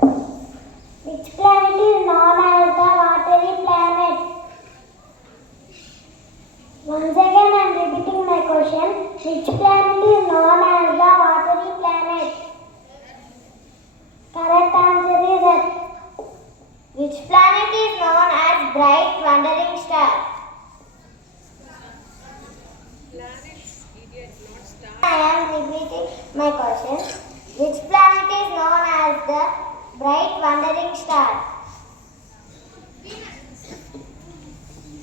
Which planet is known as the watery planet? Once again I am repeating my question. Which planet is known as the watery planet? Correct answer is Earth. Which planet is known as bright wandering star? I am repeating my question. Which planet is known as the bright wandering star?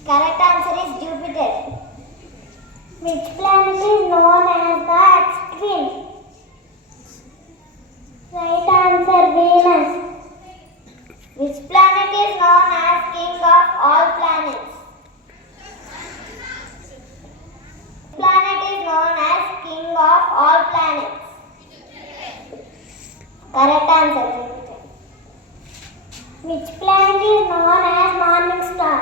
Correct answer is Jupiter. Which planet is known as the X-twin? Right answer Venus. Which planet is known as king of all planets? Planet is known as king of all planets. Correct answer Jupiter. Which planet is known as morning star?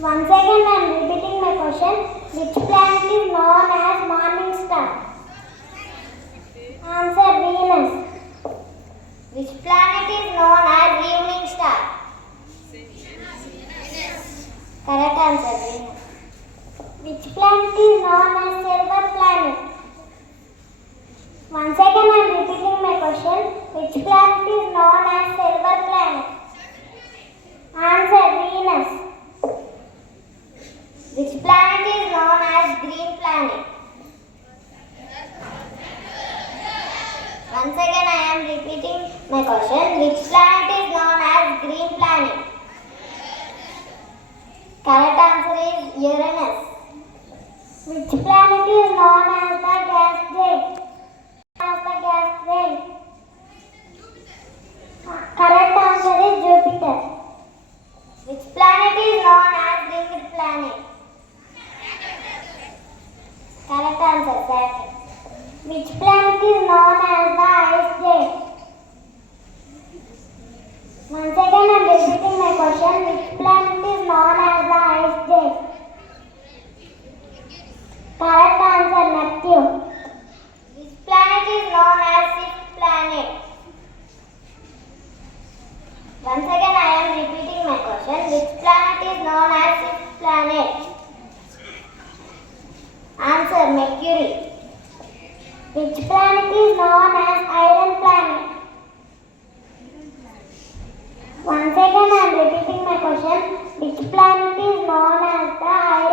Once again I am repeating my question. Which planet is known as morning star? Answer Venus. Which planet is known as evening star? Correct answer Venus. Which planet is known as silver planet? Once again I am repeating my question. Which planet is known as silver planet? Answer Venus. Which planet is known as green planet? Once again I am repeating my question. Which planet is known as green planet? Correct answer is Uranus. Which planet is known as the gas giant? Correct answer is Jupiter. Which planet is known as ringed planet? Correct answer Saturn. Which planet is known as the ice giant? Once again I am repeating my question. Which planet is known as the ice giant? Correct answer Neptune. Which planet is known as sixth planet? Once again I am repeating my question. Which planet is known as sixth planet? Answer Mercury. Which planet is known as iron planet? Once again I am repeating my question. Which planet is known as the iron